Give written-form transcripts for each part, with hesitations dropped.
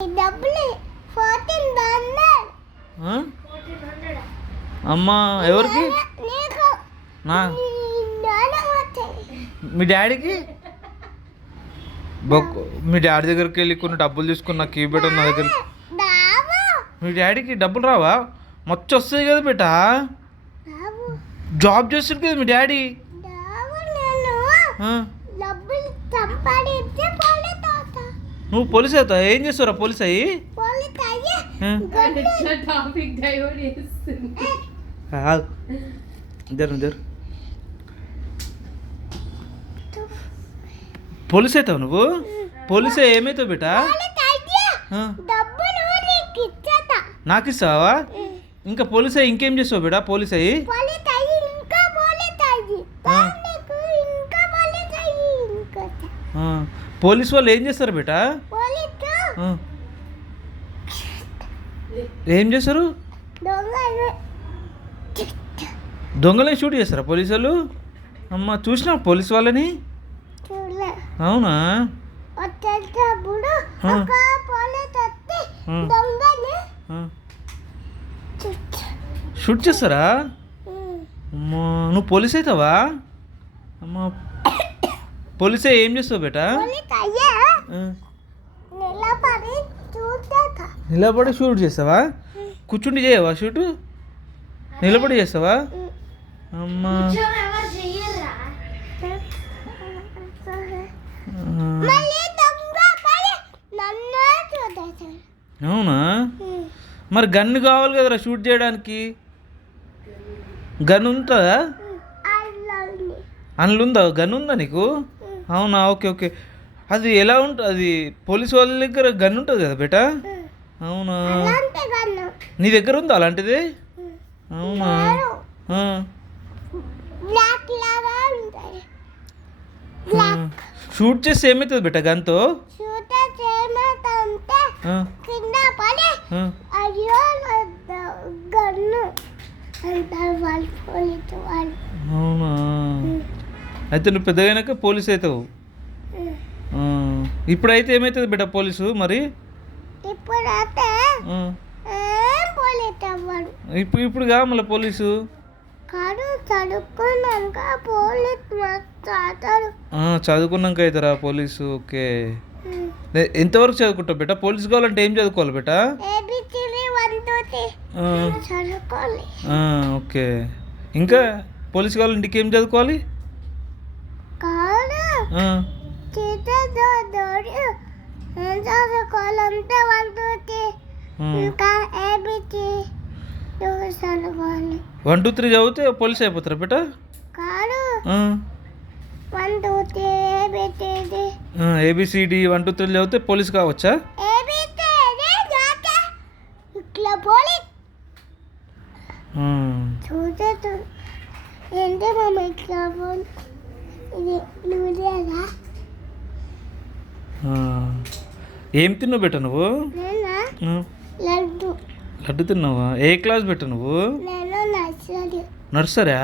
డబ్బులు 1400. అమ్మా ఎవరికి? నీకు నా మీ డాడీకి మీ డాడీ దగ్గరికి వెళ్ళి కొన్ని డబ్బులు తీసుకుని నాకు ఇవ్వబెట్ట నా దగ్గర. మీ డాడీకి డబ్బులు రావా? మొత్తం వస్తాయి కదా బేటా, జాబ్ చేస్తాడు కదా మీ డాడీ. నువ్వు పోలీస్ అవుతావు? ఏం చేస్తావురా పోలీస్ అయ్యి? జరు పోలీస్ అవుతావు నువ్వు? పోలీస్ ఏమవుతావు బేటా? నాకు ఇస్తావా? ఇంకా పోలీస్ అయ్యి ఇంకేం చేస్తావు బేటా? పోలీస్ అయ్యి పోలీస్ వాళ్ళు ఏం చేస్తారు బేటా? ఏం చేస్తారు? దొంగలని షూట్ చేస్తారా పోలీసు వాళ్ళు? అమ్మ చూసినా పోలీస్ వాళ్ళని? అవునా? షూట్ చేస్తారా? అమ్మా నువ్వు పోలీస్ అవుతావా? అమ్మా పోలీసే ఏం చేస్తావు బేటా? నిలబడి షూట్ చేస్తావా? కూర్చుండి చేయవా షూటు? నిలబడి చేస్తావా? అమ్మా అవునా? మరి గన్ను కావాలి కదరా షూట్ చేయడానికి. గన్ ఉంటుందా? అందులో ఉందా? గన్ ఉందా నీకు? అవునా? Okay okay. అది ఎలా ఉంటుంది? అది పోలీసు వాళ్ళ దగ్గర గన్ ఉంటుంది కదా బేటా? అవునా? నీ దగ్గర ఉందా అలాంటిది? అవునా? షూట్ చేస్తే ఏమవుతుంది బేటా గన్తో? అవునా? అయితే నువ్వు పెద్దగైనాక పోలీస్ అవుతావు. ఇప్పుడైతే ఏమవుతుంది బేటా పోలీసు మరి? ఇప్పుడు కా మళ్ళీ పోలీసు చదువుకున్నాక అవుతారా పోలీసు? ఓకే. ఎంతవరకు చదువుకుంటావు బేటా? పోలీసు కావాలంటే ఏం చదువుకోవాలి బేటా? ఓకే. ఇంకా పోలీసు కావాలంటే ఇంకేం చదువుకోవాలి? వన్ టూ త్రీ చదివితే పోలీస్ అయిపోతారా బేటా? ఏబిసిడి 1 2 3 చదివితే పోలీస్ కావచ్చా? ఏం తిన్నావు బేటా నువ్వు? లడ్డు తిన్నావా? ఏ క్లాస్ బేటా నువ్వు? నర్సరా?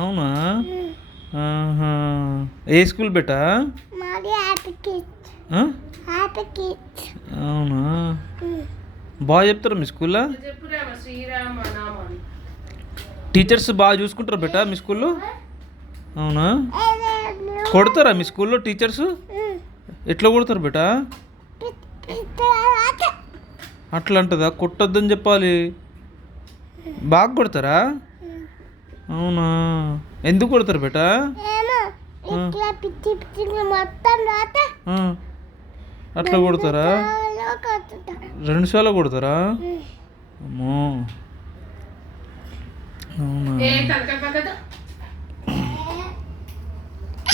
అవునా? ఏ స్కూల్ బేటా? అవునా? బాగా చెప్తారా మీ స్కూల్లో? టీచర్స్ బాగా చూసుకుంటారా బేటా మీ స్కూల్లో? అవునా? కొడతారా మీ స్కూల్లో టీచర్స్? ఎట్లా కొడతారు బేటా? అట్లా అంటుందా? కొట్టొద్దని చెప్పాలి. బాగా కొడతారా? అవునా? ఎందుకు కొడతారు బేటా? అట్లా కొడతారా? 2 సార్లు కొడతారా? అమ్మో అవునా?